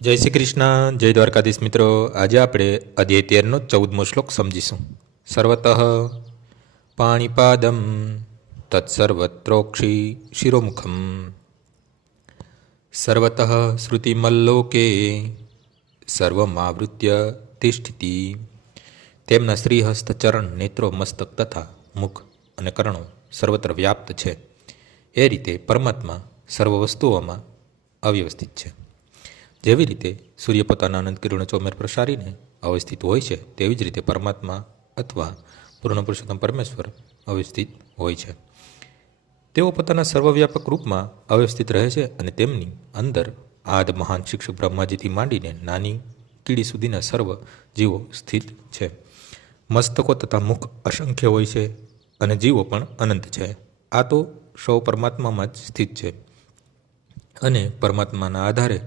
જય શ્રી કૃષ્ણ, જય દ્વારકાધીશ મિત્રો. આજે આપણે અધ્યાય તેરનો ચૌદમો શ્લોક સમજીશું. સર્વતઃ પાણીપાદમ, તત્સર્વત્રોક્ષી શિરોમુખમ. સર્વતઃ શ્રુતિમલ્લોકે સર્વમાવૃત્ય તિષ્ઠિતિ. તેમના શ્રીહસ્ત ચરણ, નેત્રો, મસ્તક તથા મુખ અને કર્ણો સર્વત્ર વ્યાપ્ત છે. એ રીતે પરમાત્મા સર્વ વસ્તુઓમાં અવ્યવસ્થિત છે. જેવી રીતે સૂર્ય પોતાના અનંત કિરણો ચોમેર પ્રસારીને અવસ્થિત હોય છે, તેવી જ રીતે પરમાત્મા અથવા પૂર્ણ પુરુષોત્તમ પરમેશ્વર અવસ્થિત હોય છે. તેઓ પોતાના સર્વવ્યાપક રૂપમાં અવ્યવસ્થિત રહે છે અને તેમની અંદર આદ મહાન શિક્ષક બ્રહ્માજીથી માંડીને નાની કીડી સુધીના સર્વ જીવો સ્થિત છે. મસ્તકો તથા મુખ અસંખ્ય હોય છે અને જીવો પણ અનંત છે. આ તો સૌ પરમાત્મામાં જ સ્થિત છે અને પરમાત્માના આધારે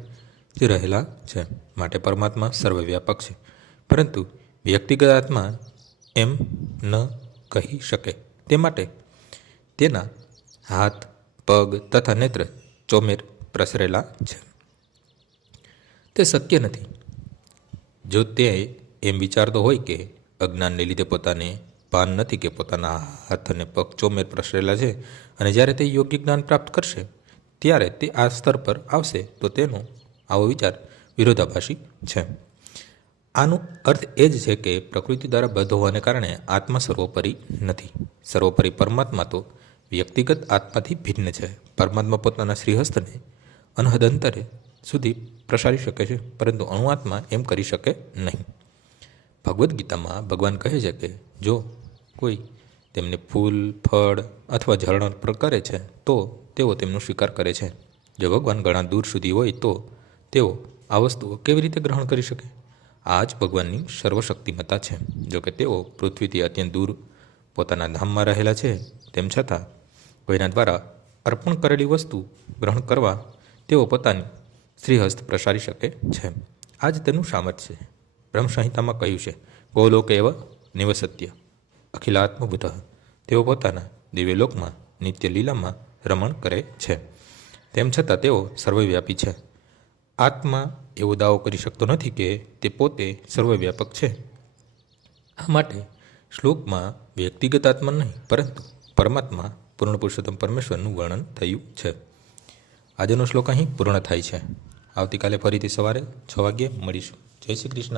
રહેલા છે. માટે પરમાત્મા સર્વવ્યાપક છે. પરંતુ વ્યક્તિગત આત્મા એમ ન કહી શકે. તે માટે તેના હાથ, પગ તથા નેત્ર ચોમેર પ્રસરેલા છે. તે શક્ય નથી. જો તે એમ વિચારતો હોય કે અજ્ઞાનને લીધે પોતાને ભાન નથી કે પોતાના હાથ અને પગ ચોમેર પ્રસરેલા છે અને જ્યારે તે યોગ્ય જ્ઞાન પ્રાપ્ત કરશે, ત્યારે તે આ સ્તર પર આવશે, તો તેનો આવો વિચાર વિરોધાભાસી છે. આનો અર્થ એ જ છે કે પ્રકૃતિ દ્વારા બદ્ધ હોવાને કારણે આત્મા સર્વોપરી નથી. સર્વોપરી પરમાત્મા તો વ્યક્તિગત આત્માથી ભિન્ન છે. પરમાત્મા પોતાના શ્રીહસ્તને અનહદ અંતરે સુધી પ્રસારી શકે છે, પરંતુ અણુઆત્મા એમ કરી શકે નહીં. ભગવદ્ ગીતામાં ભગવાન કહે છે કે જો કોઈ તેમને ફૂલ, ફળ અથવા ઝરણા કરે છે, તો તેઓ તેમનો સ્વીકાર કરે છે. જો ભગવાન ઘણા દૂર સુધી હોય તો તેઓ આ વસ્તુઓ કેવી રીતે ગ્રહણ કરી શકે? આ જ ભગવાનની સર્વશક્તિમત્તા છે. જોકે તેઓ પૃથ્વીથી અત્યંત દૂર પોતાના ધામમાં રહેલા છે, તેમ છતાં કોઈના દ્વારા અર્પણ કરેલી વસ્તુ ગ્રહણ કરવા તેઓ પોતાની શ્રીહસ્ત પ્રસારી શકે છે. આ જ તેનું સામર્થ્ય છે. બ્રહ્મસંહિતામાં કહ્યું છે ગોલોક એવ નિવસત્ય અખિલાત્મભૂત. તેઓ પોતાના દિવ્યલોકમાં નિત્ય લીલામાં રમણ કરે છે. તેમ છતાં તેઓ સર્વવ્યાપી છે. આત્મા એવો દાવો કરી શકતો નથી કે તે પોતે સર્વવ્યાપક છે. આ માટે શ્લોકમાં વ્યક્તિગત આત્મા નહીં, પરંતુ પરમાત્મા પૂર્ણ પુરુષોત્તમ પરમેશ્વરનું વર્ણન થયું છે. આજનો શ્લોક અહીં પૂર્ણ થાય છે. આવતીકાલે ફરીથી સવારે છ વાગ્યે મળીશું. જય શ્રી કૃષ્ણ.